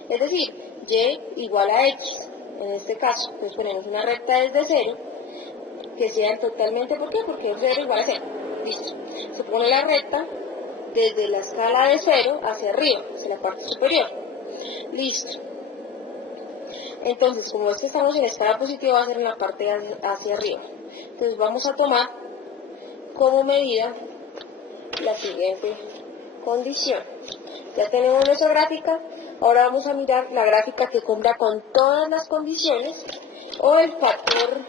Es decir, Y igual a X. En este caso, pues ponemos una recta desde 0, que sea totalmente, ¿por qué? Porque es 0 igual a 0. Listo. Se pone la recta desde la escala de 0 hacia arriba, hacia la parte superior. Listo. Entonces, como es que estamos en la escala positiva, va a ser en la parte hacia arriba. Entonces vamos a tomar como medida la siguiente condición. Ya tenemos nuestra gráfica. Ahora vamos a mirar la gráfica que cumpla con todas las condiciones o el factor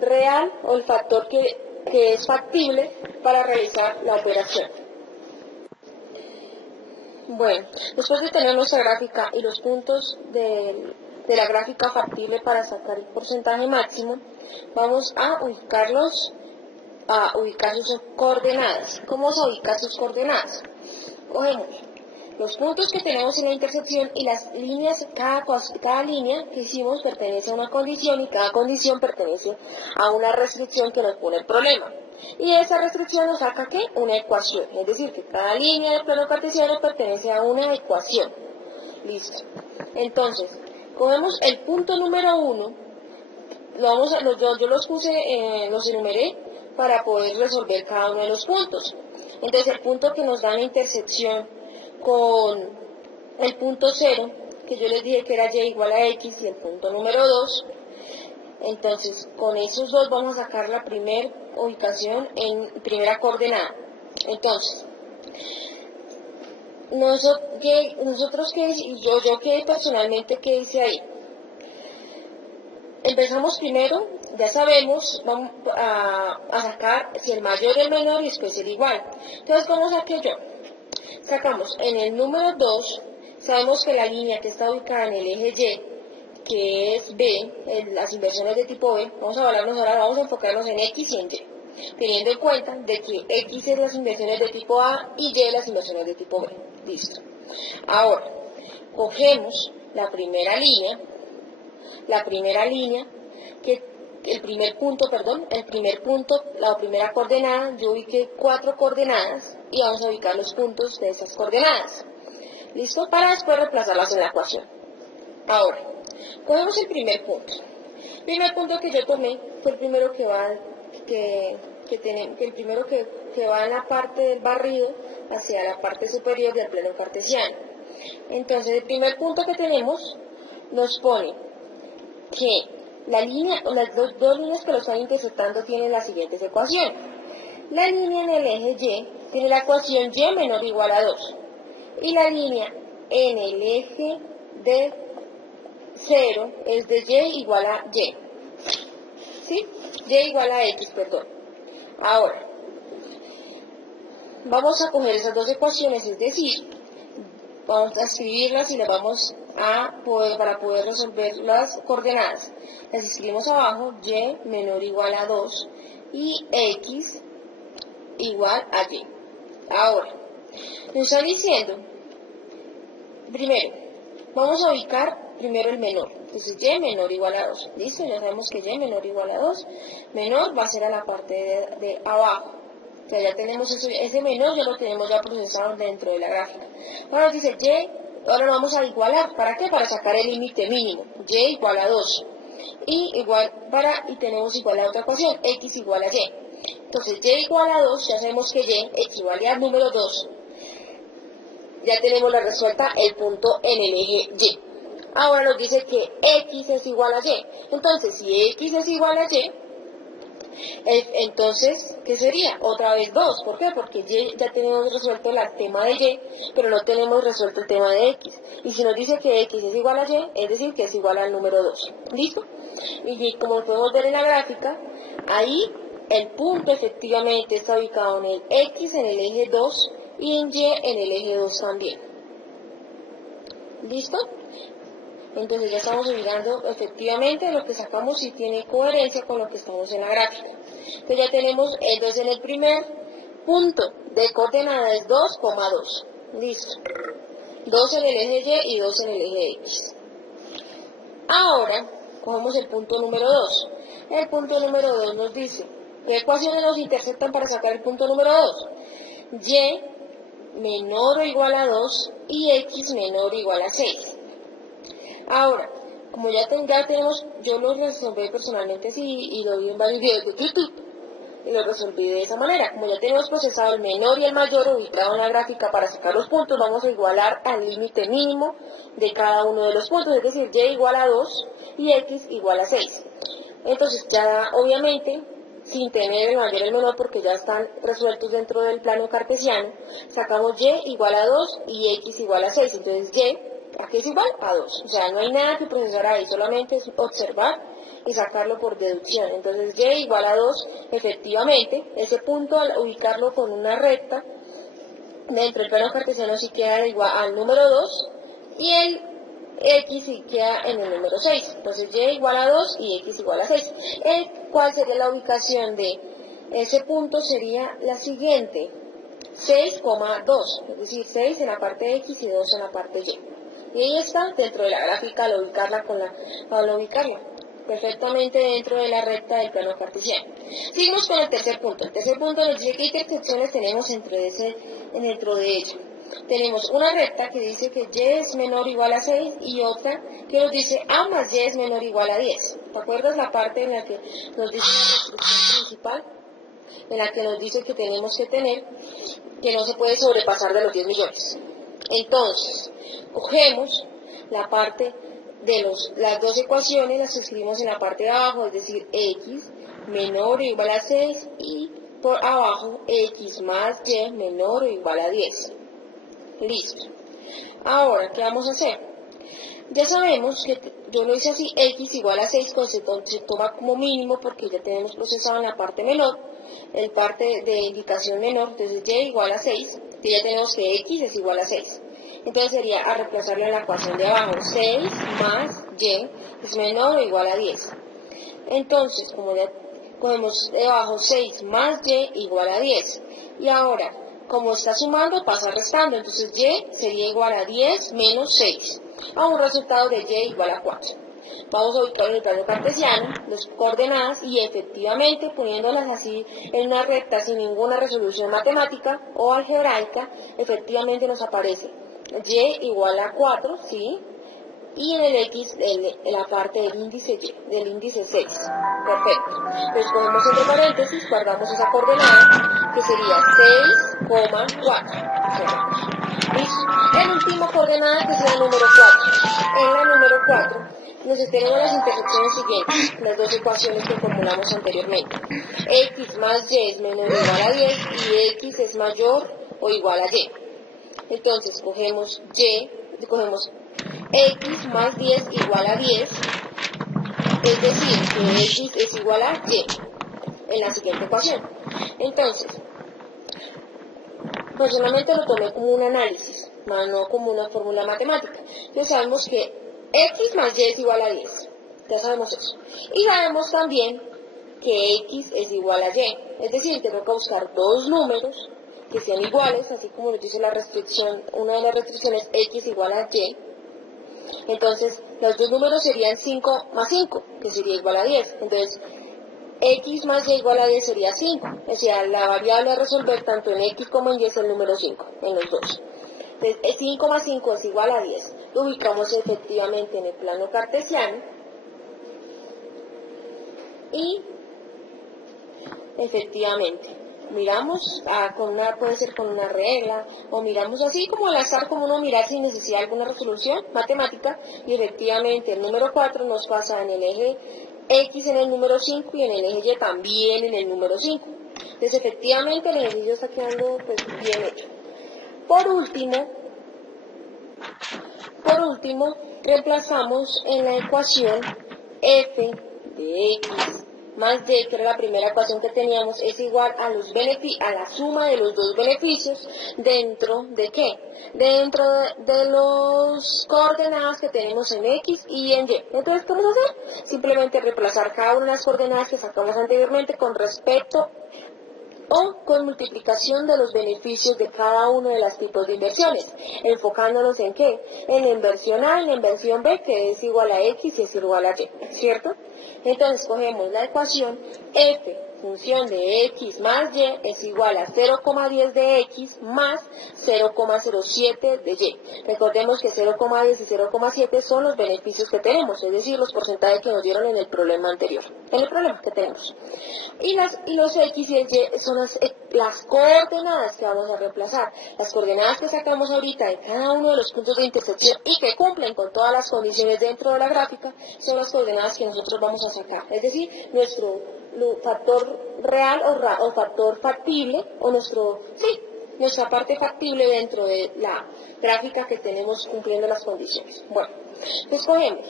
real o el factor que es factible para realizar la operación. Bueno, después de tener nuestra gráfica y los puntos de la gráfica factible para sacar el porcentaje máximo, vamos a ubicar sus coordenadas. ¿Cómo se ubican sus coordenadas? Cogemos los puntos que tenemos en la intersección y las líneas, cada línea que hicimos pertenece a una condición y cada condición pertenece a una restricción que nos pone el problema. Y esa restricción nos saca ¿qué? Una ecuación, es decir, que cada línea del plano cartesiano pertenece a una ecuación. Listo. Entonces, cogemos el punto número 1, yo los enumeré para poder resolver cada uno de los puntos. Entonces, el punto que nos da la intersección con el punto 0, que yo les dije que era Y igual a X, y el punto número 2, entonces con esos dos vamos a sacar la primera ubicación en primera coordenada. Entonces, nosotros yo que personalmente, ¿qué hice ahí? Empezamos primero, ya sabemos, vamos a sacar si el mayor y el menor y después el igual. Entonces, ¿cómo saqué yo? Sacamos en el número 2, sabemos que la línea que está ubicada en el eje Y, que es B, las inversiones de tipo B, vamos a enfocarnos en X y en Y, teniendo en cuenta de que X es las inversiones de tipo A y Y las inversiones de tipo B. Listo. Ahora, cogemos la primera línea, que el primer punto, la primera coordenada, yo ubiqué 4 coordenadas y vamos a ubicar los puntos de esas coordenadas. ¿Listo? Para después reemplazarlas en la ecuación. Ahora, cogemos el primer punto. El primer punto que yo tomé fue el primero que va en la parte del barrido hacia la parte superior del plano cartesiano. Entonces, el primer punto que tenemos nos pone que las dos líneas que lo están intersectando tienen las siguientes ecuaciones. La línea en el eje Y tiene la ecuación Y menor o igual a 2. Y la línea en el eje de 0 es de Y igual a Y. ¿Sí? Y igual a X, perdón. Ahora, vamos a coger esas dos ecuaciones, es decir, vamos a escribirlas y las vamos para poder resolver las coordenadas. Las escribimos abajo, Y menor o igual a 2 y X igual a Y. Ahora, nos está diciendo, primero, vamos a ubicar primero el menor. Entonces, Y menor o igual a 2. ¿Listo? Ya sabemos que Y menor o igual a 2. Menor va a ser a la parte de abajo. O sea, ya tenemos ese menor, ya lo tenemos ya procesado dentro de la gráfica. Ahora nos dice Y, ahora lo vamos a igualar. ¿Para qué? Para sacar el límite mínimo. Y igual a 2. Y tenemos igual a otra ecuación, X igual a Y. Entonces, Y igual a 2, ya sabemos que Y equivale al número 2. Ya tenemos la resuelta el punto en el eje Y. Ahora nos dice que X es igual a Y. Entonces, si X es igual a Y, entonces, ¿qué sería? Otra vez 2. ¿Por qué? Porque ya tenemos resuelto el tema de Y, pero no tenemos resuelto el tema de X. Y si nos dice que X es igual a Y, es decir, que es igual al número 2. ¿Listo? Y como podemos ver en la gráfica, ahí el punto efectivamente está ubicado en el X en el eje 2 y en Y en el eje 2 también. ¿Listo? Entonces ya estamos ubicando efectivamente lo que sacamos si tiene coherencia con lo que estamos en la gráfica. Entonces ya tenemos, entonces en el primer punto de coordenada es 2,2. Listo. 2 en el eje Y y 2 en el eje X. Ahora, cogemos el punto número 2. El punto número 2 nos dice, ¿qué ecuaciones nos intersectan para sacar el punto número 2? Y menor o igual a 2 y X menor o igual a 6. Ahora, como ya tenemos, yo lo resolví personalmente así y lo vi en varios videos de YouTube y lo resolví de esa manera. Como ya tenemos procesado el menor y el mayor ubicado en la gráfica para sacar los puntos, vamos a igualar al límite mínimo de cada uno de los puntos, es decir, Y igual a 2 y X igual a 6. Entonces ya obviamente, sin tener el mayor y el menor porque ya están resueltos dentro del plano cartesiano, sacamos Y igual a 2 y X igual a 6. Entonces Y, aquí es igual a 2. O sea, no hay nada que procesar ahí, solamente es observar y sacarlo por deducción. Entonces Y igual a 2, efectivamente, ese punto al ubicarlo con una recta dentro del plano cartesiano sí queda igual al número 2 y el X sí queda en el número 6. Entonces Y igual a 2 y X igual a 6. ¿Cuál sería la ubicación de ese punto? Sería la siguiente: 6,2, es decir, 6 en la parte X y 2 en la parte Y. Y ahí está, dentro de la gráfica, al ubicarla perfectamente dentro de la recta del plano cartesiano. Seguimos con el tercer punto. El tercer punto nos dice qué intersecciones tenemos dentro de ella. Tenemos una recta que dice que Y es menor o igual a 6 y otra que nos dice A más Y es menor o igual a 10. ¿Te acuerdas la parte en la que nos dice la restricción principal? En la que nos dice que tenemos que tener, que no se puede sobrepasar de los 10 millones. Entonces, cogemos la parte de las dos ecuaciones, las escribimos en la parte de abajo, es decir, X menor o igual a 6 y por abajo X más Y menor o igual a 10. Listo. Ahora, ¿qué vamos a hacer? Ya sabemos que yo lo hice así, x igual a 6, pues se toma como mínimo porque ya tenemos procesado en la parte menor, el parte de indicación menor, entonces y igual a 6, que ya tenemos que x es igual a 6. Entonces sería a reemplazarlo en la ecuación de abajo, 6 más y es menor o igual a 10. Entonces, como ya cogemos debajo 6 más y igual a 10. Y ahora, como está sumando, pasa restando. Entonces y sería igual a 10 menos 6, a un resultado de y igual a 4. Vamos a ubicar en el plano cartesiano las coordenadas y efectivamente poniéndolas así en una recta sin ninguna resolución matemática o algebraica, efectivamente nos aparece y igual a 4, ¿sí? Y en el x en la parte del índice y, del índice 6. Perfecto. Entonces cogemos entre paréntesis, guardamos esa coordenada que sería 6,4. Listo. El último coordenada que será el número 4. En la número 4 nos tenemos las intersecciones siguientes, las dos ecuaciones que formulamos anteriormente. X más y es menor o igual a 10 y x es mayor o igual a y. Entonces cogemos x más 10 igual a 10, es decir, que x es igual a y en la siguiente ecuación. Entonces, personalmente lo tomé como un análisis, más no como una fórmula matemática. Entonces sabemos que x más y es igual a 10, ya sabemos eso. Y sabemos también que x es igual a y, es decir, tengo que buscar dos números que sean iguales, así como nos dice la restricción, una de las restricciones x igual a y. Entonces, los dos números serían 5 más 5, que sería igual a 10. Entonces, x más y igual a 10 sería 5. O sea, la variable a resolver tanto en x como en y es el número 5, en los dos. Entonces, 5 más 5 es igual a 10. Lo ubicamos efectivamente en el plano cartesiano. Y, efectivamente, miramos puede ser con una regla, o miramos así como al azar, como uno mira sin necesidad de alguna resolución matemática, y efectivamente el número 4 nos pasa en el eje x en el número 5 y en el eje y también en el número 5. Entonces efectivamente el ejercicio está quedando pues, bien hecho. Por último, reemplazamos en la ecuación f de x más y, que era la primera ecuación que teníamos, es igual a la suma de los dos beneficios dentro de ¿qué? Dentro de los coordenadas que tenemos en x y en y. Entonces, ¿qué vamos a hacer? Simplemente reemplazar cada una de las coordenadas que sacamos anteriormente con respecto o con multiplicación de los beneficios de cada uno de los tipos de inversiones, enfocándonos en ¿qué? En la inversión A y la inversión B, que es igual a X y es igual a Y, ¿cierto? Entonces cogemos la ecuación f, función de X más Y, es igual a 0,10 de X más 0,07 de Y. Recordemos que 0,10 y 0,7 son los beneficios que tenemos, es decir, los porcentajes que nos dieron en el problema anterior, en el problema que tenemos. Y los X y el Y son las coordenadas que vamos a reemplazar. Las coordenadas que sacamos ahorita de cada uno de los puntos de intersección y que cumplen con todas las condiciones dentro de la gráfica son las coordenadas que nosotros vamos a sacar. Es decir, nuestro factor real o factor factible o nuestra parte factible dentro de la gráfica que tenemos cumpliendo las condiciones. Bueno, pues cogemos.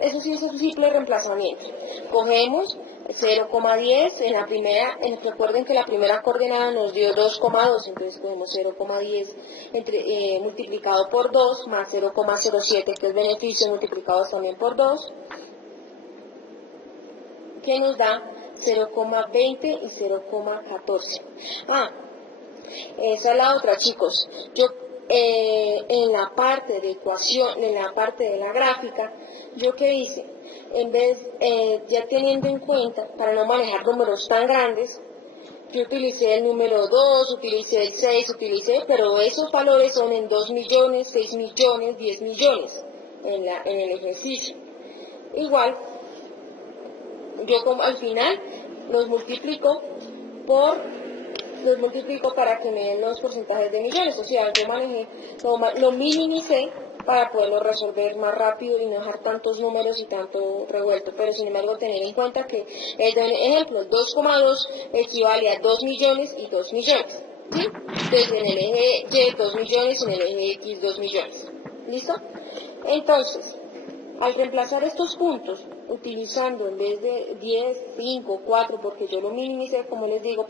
Eso sí es un simple reemplazamiento. Cogemos 0,10 en la primera, recuerden que la primera coordenada nos dio 2,2, entonces cogemos 0,10 multiplicado por 2 más 0,07 que es beneficio multiplicados también por 2, que nos da 0,20 y 0,14. Esa es la otra, chicos. En la parte de ecuación, en la parte de la gráfica, ¿yo qué hice? En vez, ya teniendo en cuenta, para no manejar números tan grandes, yo utilicé el número 2, utilicé el 6, pero esos valores son en 2 millones, 6 millones, 10 millones en el ejercicio. Igual, yo al final los multiplico para que me den los porcentajes de millones, o sea, yo manejé, lo minimicé para poderlo resolver más rápido y no dejar tantos números y tanto revuelto, pero sin embargo tener en cuenta que, ejemplo, 2,2 equivale a 2 millones y 2 millones, ¿sí? Entonces en el eje Y 2 millones y en el eje X 2 millones. ¿Listo? Entonces, al reemplazar estos puntos, utilizando en vez de 10, 5, 4, porque yo lo minimicé, como les digo,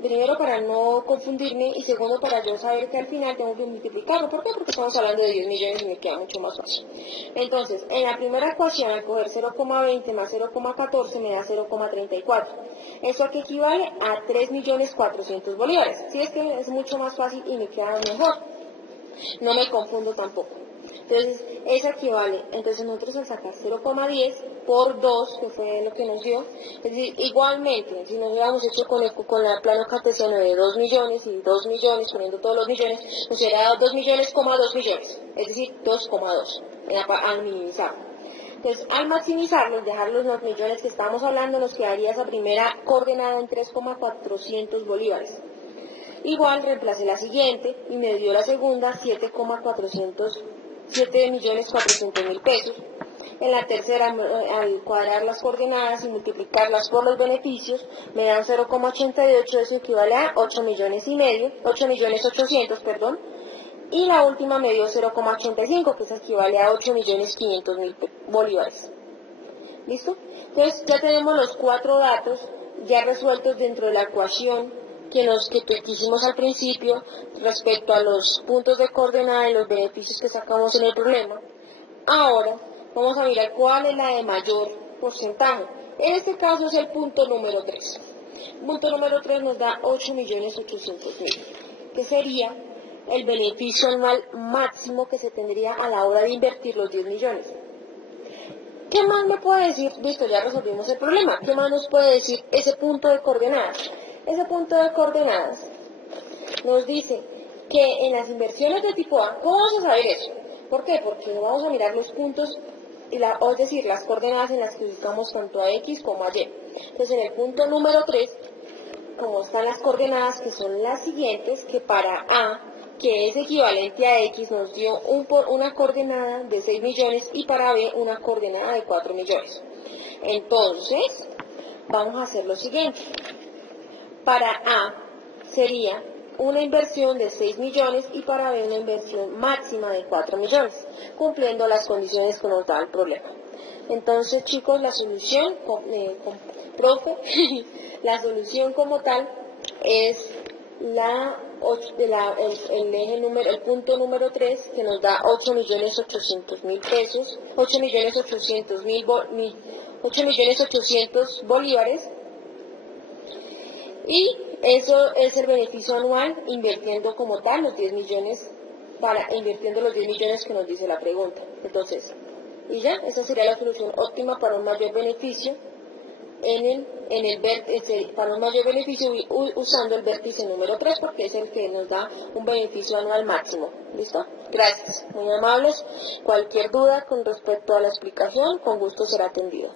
primero para no confundirme y segundo para yo saber que al final tengo que multiplicarlo. ¿Por qué? Porque estamos hablando de 10 millones y me queda mucho más fácil. Entonces, en la primera ecuación, al coger 0,20 más 0,14 me da 0,34. ¿Eso aquí equivale? A 3.400.000 bolívares. Si es que es mucho más fácil y me queda mejor. No me confundo tampoco. Entonces, eso equivale. Entonces, nosotros al sacar 0,10 por 2, que fue lo que nos dio, es decir, igualmente, si nos hubiéramos hecho con el plano cartesiano de 2 millones y 2 millones, poniendo todos los millones, nos hubiera dado 2 millones, 2 millones, es decir, 2,2 al minimizarlo. Entonces, al maximizarlo, dejar los millones que estábamos hablando, nos quedaría esa primera coordenada en 3,400 bolívares. Igual reemplacé la siguiente y me dio la segunda 7.400.000 pesos. En la tercera, al cuadrar las coordenadas y multiplicarlas por los beneficios, me dan 0,88, eso equivale a 8.800.000, perdón. Y la última me dio 0,85, que eso equivale a 8.500.000 bolívares. ¿Listo? Entonces ya tenemos los 4 datos ya resueltos dentro de la ecuación que hicimos al principio respecto a los puntos de coordenada y los beneficios que sacamos en el problema. Ahora vamos a mirar cuál es la de mayor porcentaje. En este caso es el punto número 3. El punto número 3 nos da 8.800.000, que sería el beneficio anual máximo que se tendría a la hora de invertir los 10 millones. ¿Qué más me puede decir? Listo, ya resolvimos el problema. ¿Qué más nos puede decir ese punto de coordenadas? Ese punto de coordenadas nos dice que en las inversiones de tipo A, ¿cómo vamos a saber eso? ¿Por qué? Porque vamos a mirar los puntos, es decir, las coordenadas en las que ubicamos tanto a X como a Y. Entonces, en el punto número 3, como están las coordenadas, que son las siguientes, que para A, que es equivalente a X, nos dio una coordenada de 6 millones y para B una coordenada de 4 millones. Entonces, vamos a hacer lo siguiente. Para A sería una inversión de 6 millones y para B una inversión máxima de 4 millones, cumpliendo las condiciones que nos da el problema. Entonces, chicos, la solución, profe, la solución como tal es el punto número 3, que nos da 8.800.000 pesos, 8.800.000 bolívares, y eso es el beneficio anual invirtiendo como tal los 10 millones, invirtiendo los 10 millones que nos dice la pregunta. Entonces, y ya, esa sería la solución óptima para un mayor beneficio para un mayor beneficio usando el vértice número 3, porque es el que nos da un beneficio anual máximo. ¿Listo? Gracias, muy amables. Cualquier duda con respecto a la explicación, con gusto será atendido.